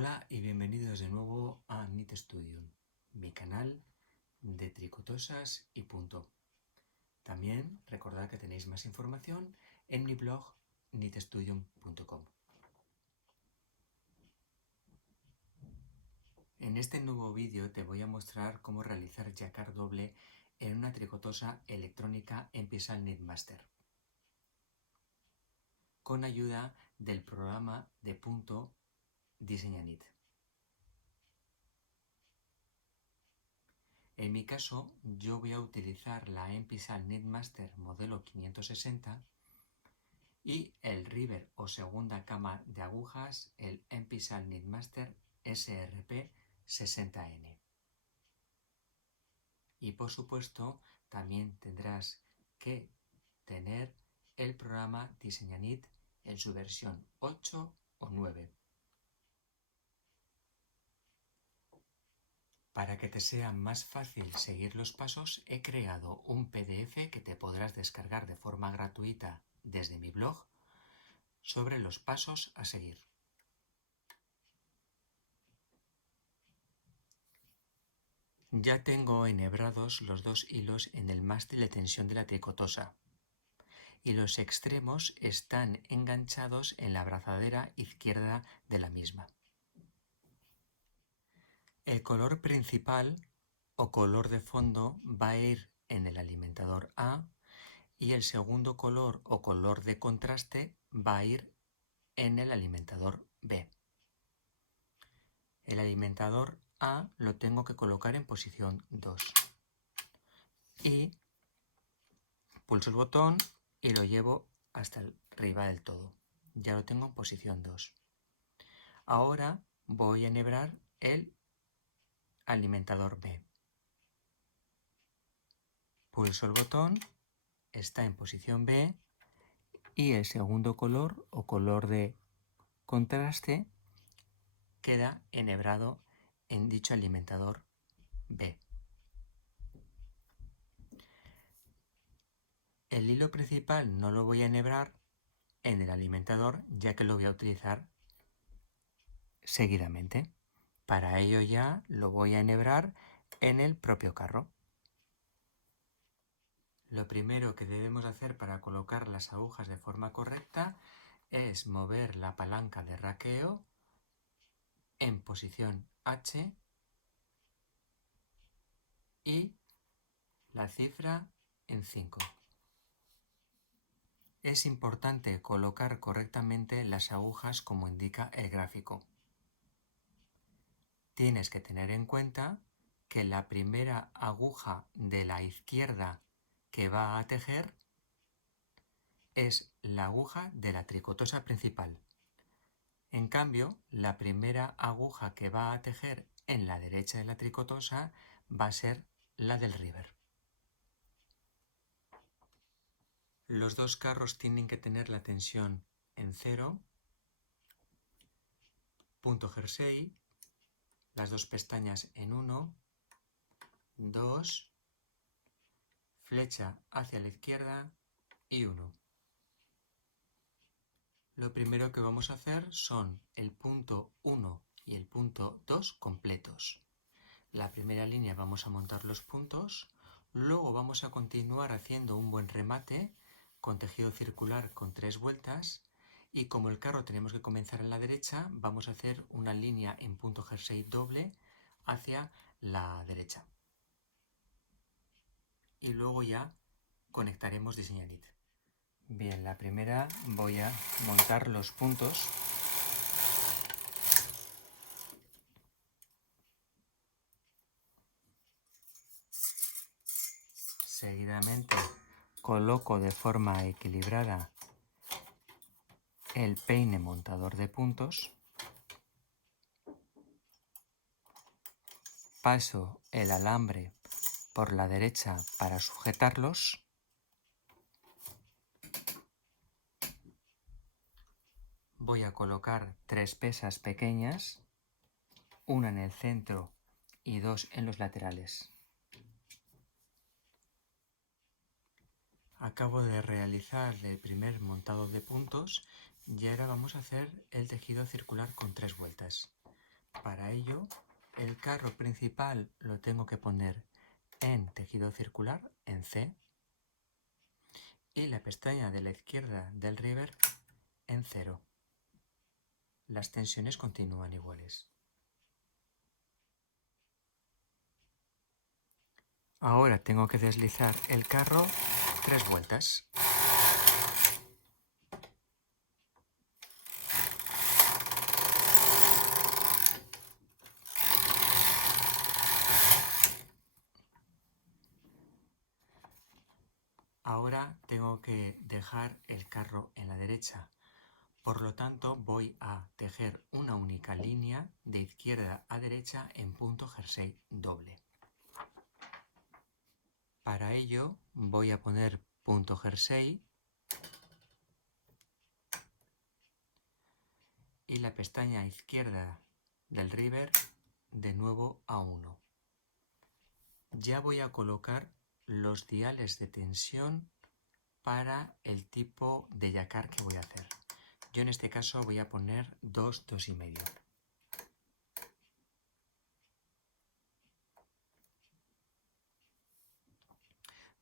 Hola y bienvenidos de nuevo a Knit Studio, mi canal de tricotosas y punto. También recordad que tenéis más información en mi blog knitstudio.com. En este nuevo vídeo te voy a mostrar cómo realizar jacquard doble en una tricotosa electrónica en Pisal Knitmaster, con ayuda del programa de punto Diseña Knit. En mi caso, yo voy a utilizar la Pisal Knitmaster modelo 560 y el River o segunda cama de agujas, el Pisal Knitmaster SRP 60N. Y por supuesto, también tendrás que tener el programa Diseña Knit en su versión 8 o 9. Para que te sea más fácil seguir los pasos, he creado un PDF que te podrás descargar de forma gratuita desde mi blog sobre los pasos a seguir. Ya tengo enhebrados los dos hilos en el mástil de tensión de la tricotosa y los extremos están enganchados en la abrazadera izquierda de la misma. El color principal o color de fondo va a ir en el alimentador A y el segundo color o color de contraste va a ir en el alimentador B. El alimentador A lo tengo que colocar en posición 2 y pulso el botón y lo llevo hasta arriba del todo. Ya lo tengo en posición 2. Ahora voy a enhebrar el alimentador B. Pulso el botón, está en posición B y el segundo color o color de contraste queda enhebrado en dicho alimentador B. El hilo principal no lo voy a enhebrar en el alimentador, ya que lo voy a utilizar seguidamente. Para ello ya lo voy a enhebrar en el propio carro. Lo primero que debemos hacer para colocar las agujas de forma correcta es mover la palanca de raqueo en posición H y la cifra en 5. Es importante colocar correctamente las agujas como indica el gráfico. Tienes que tener en cuenta que la primera aguja de la izquierda que va a tejer es la aguja de la tricotosa principal. En cambio, la primera aguja que va a tejer en la derecha de la tricotosa va a ser la del River. Los dos carros tienen que tener la tensión en 0, punto jersey, las dos pestañas en 1, 2, flecha hacia la izquierda y 1. Lo primero que vamos a hacer son el punto 1 y el punto 2 completos. La primera línea vamos a montar los puntos, luego vamos a continuar haciendo un buen remate con tejido circular con 3 vueltas y como el carro tenemos que comenzar en la derecha, vamos a hacer una línea en punto jersey doble hacia la derecha. Y luego ya conectaremos Diseña Knit. Bien, la primera voy a montar los puntos. Seguidamente coloco de forma equilibrada el peine montador de puntos. Paso el alambre por la derecha para sujetarlos. Voy a colocar 3 pesas pequeñas, una en el centro y 2 en los laterales. Acabo de realizar el primer montado de puntos y ahora vamos a hacer el tejido circular con 3 vueltas. Para ello, el carro principal lo tengo que poner en tejido circular, en C, y la pestaña de la izquierda del river en 0. Las tensiones continúan iguales. Ahora tengo que deslizar el carro 3 vueltas. Ahora tengo que dejar el carro en la derecha. Por lo tanto, voy a tejer una única línea de izquierda a derecha en punto jersey doble. Para ello voy a poner punto jersey y la pestaña izquierda del river de nuevo a 1. Ya voy a colocar los diales de tensión para el tipo de yacar que voy a hacer. Yo en este caso voy a poner 2, 2,5.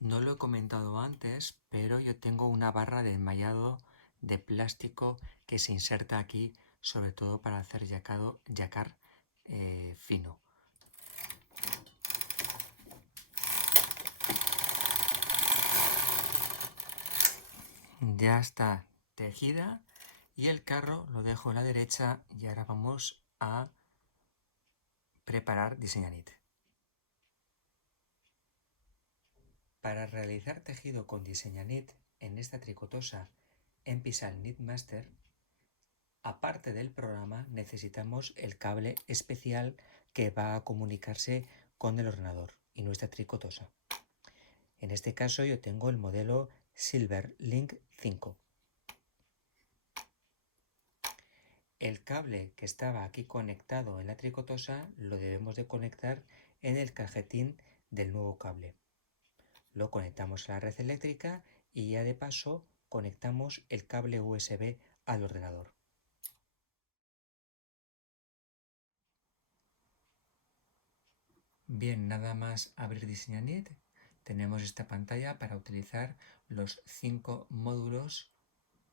No lo he comentado antes, pero yo tengo una barra de enmallado de plástico que se inserta aquí, sobre todo para hacer yacar fino. Ya está tejida y el carro lo dejo a la derecha y ahora vamos a preparar Design-It. Para realizar tejido con Design-It en esta tricotosa en Pisal Knitmaster, aparte del programa necesitamos el cable especial que va a comunicarse con el ordenador y nuestra tricotosa. En este caso yo tengo el modelo Silverlink 5. El cable que estaba aquí conectado en la tricotosa lo debemos de conectar en el cajetín del nuevo cable. Lo conectamos a la red eléctrica y ya de paso conectamos el cable USB al ordenador. Bien, nada más abrir Design-It, tenemos esta pantalla para utilizar los 5 módulos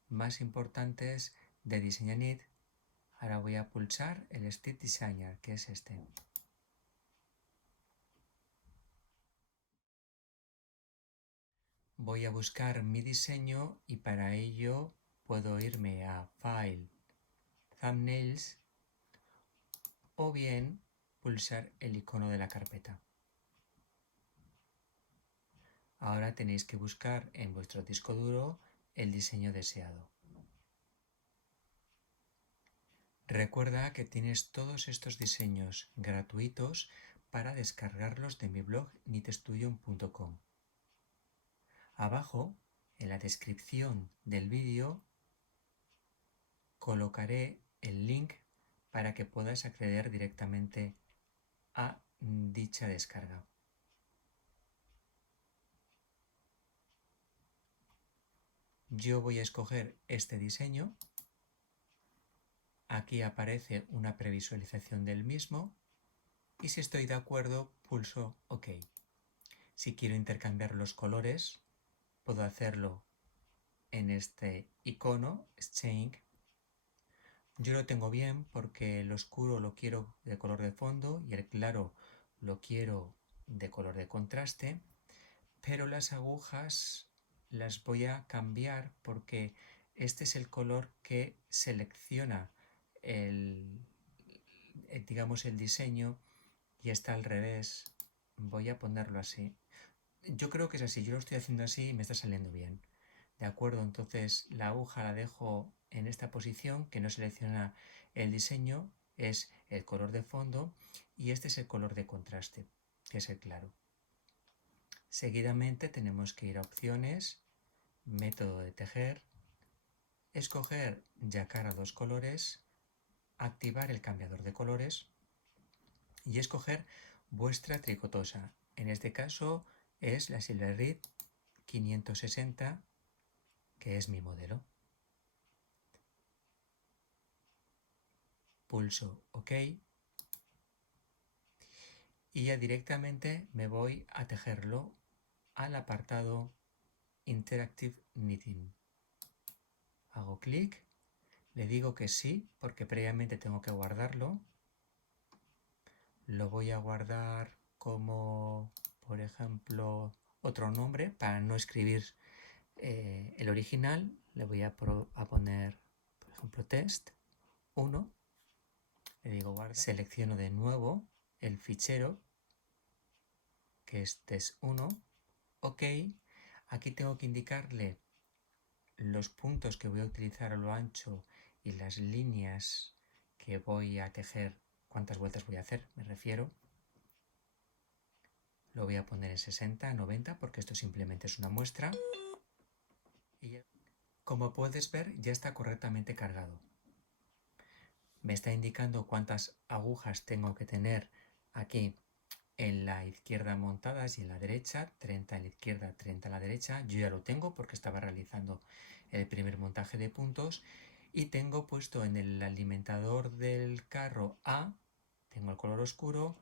más importantes de Design-It. Ahora voy a pulsar el Stitch Designer, que es este. Voy a buscar mi diseño y para ello puedo irme a File, Thumbnails o bien pulsar el icono de la carpeta. Ahora tenéis que buscar en vuestro disco duro el diseño deseado. Recuerda que tienes todos estos diseños gratuitos para descargarlos de mi blog knitstudio.com. Abajo, en la descripción del vídeo, colocaré el link para que puedas acceder directamente a dicha descarga. Yo voy a escoger este diseño. Aquí aparece una previsualización del mismo y si estoy de acuerdo pulso OK. Si quiero intercambiar los colores puedo hacerlo en este icono Exchange. Yo lo tengo bien porque el oscuro lo quiero de color de fondo y el claro lo quiero de color de contraste, pero las agujas las voy a cambiar porque este es el color que selecciona digamos el diseño y está al revés. Voy a ponerlo así. Yo creo que es así, yo lo estoy haciendo así y me está saliendo bien. De acuerdo, entonces la aguja la dejo en esta posición que no selecciona el diseño, es el color de fondo y este es el color de contraste, que es el claro. Seguidamente tenemos que ir a opciones, método de tejer, escoger yacar a 2 colores, activar el cambiador de colores y escoger vuestra tricotosa. En este caso es la Silverlink 560, que es mi modelo. Pulso OK y ya directamente me voy a tejerlo al apartado Interactive Knitting. Hago clic, le digo que sí porque previamente tengo que guardarlo. Lo voy a guardar como, por ejemplo, otro nombre para no escribir el original. Le voy a poner, por ejemplo, test 1. Le digo guarda. Selecciono de nuevo el fichero, que es test1. OK. Aquí tengo que indicarle los puntos que voy a utilizar a lo ancho y las líneas que voy a tejer, cuántas vueltas voy a hacer, me refiero. Lo voy a poner en 60, 90, porque esto simplemente es una muestra. Y como puedes ver, ya está correctamente cargado. Me está indicando cuántas agujas tengo que tener aquí en la izquierda montadas y en la derecha, 30 en la izquierda, 30 en la derecha. Yo ya lo tengo porque estaba realizando el primer montaje de puntos y tengo puesto en el alimentador del carro A, tengo el color oscuro,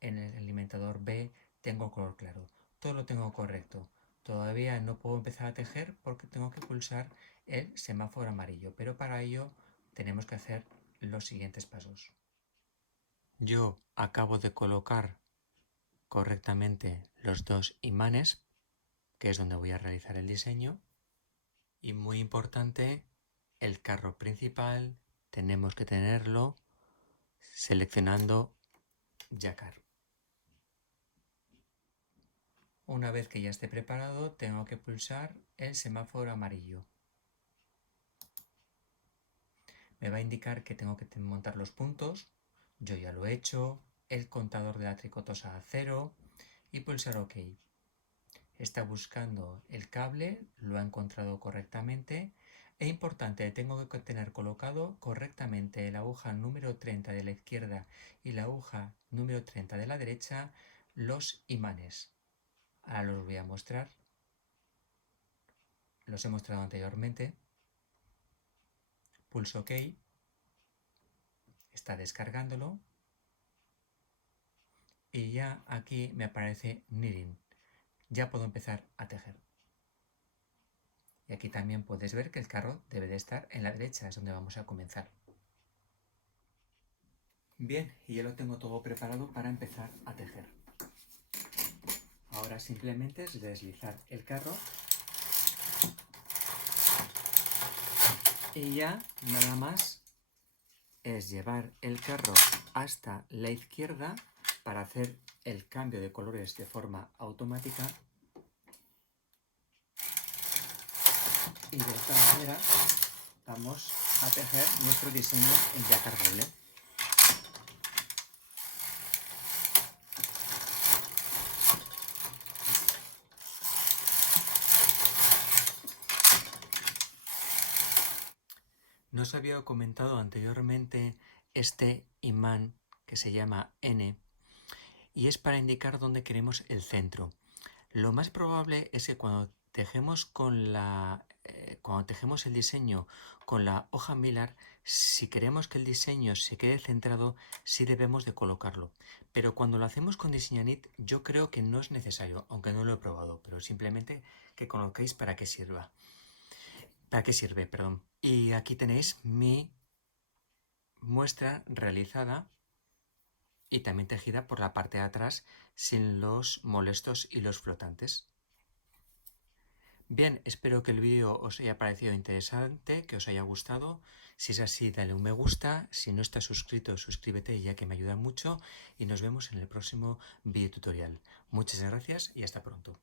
en el alimentador B tengo el color claro. Todo lo tengo correcto. Todavía no puedo empezar a tejer porque tengo que pulsar el semáforo amarillo, pero para ello tenemos que hacer los siguientes pasos. Yo acabo de colocar correctamente los dos imanes, que es donde voy a realizar el diseño. Y muy importante, el carro principal tenemos que tenerlo seleccionando Jacquard. Una vez que ya esté preparado, tengo que pulsar el semáforo amarillo. Me va a indicar que tengo que montar los puntos. Yo ya lo he hecho. El contador de la tricotosa a 0 y pulsar OK. Está buscando el cable, lo ha encontrado correctamente. E importante, tengo que tener colocado correctamente la aguja número 30 de la izquierda y la aguja número 30 de la derecha, los imanes. Ahora los voy a mostrar. Los he mostrado anteriormente. Pulso OK. Está descargándolo. Y ya aquí me aparece Knitting. Ya puedo empezar a tejer. Y aquí también puedes ver que el carro debe de estar en la derecha, es donde vamos a comenzar. Bien, y ya lo tengo todo preparado para empezar a tejer. Ahora simplemente es deslizar el carro y ya nada más es llevar el carro hasta la izquierda para hacer el cambio de colores de forma automática. Y de esta manera vamos a tejer nuestro diseño en Jacquard doble. No os había comentado anteriormente este imán que se llama N y es para indicar dónde queremos el centro. Lo más probable es que cuando tejemos el diseño con la hoja Mylar, si queremos que el diseño se quede centrado, sí debemos de colocarlo. Pero cuando lo hacemos con Diseñanit, yo creo que no es necesario, aunque no lo he probado, pero simplemente que conozcáis para qué sirve. Y aquí tenéis mi muestra realizada y también tejida por la parte de atrás sin los molestos hilos flotantes. Bien, espero que el vídeo os haya parecido interesante, que os haya gustado. Si es así, dale un me gusta. Si no estás suscrito, suscríbete ya que me ayuda mucho. Y nos vemos en el próximo video tutorial. Muchas gracias y hasta pronto.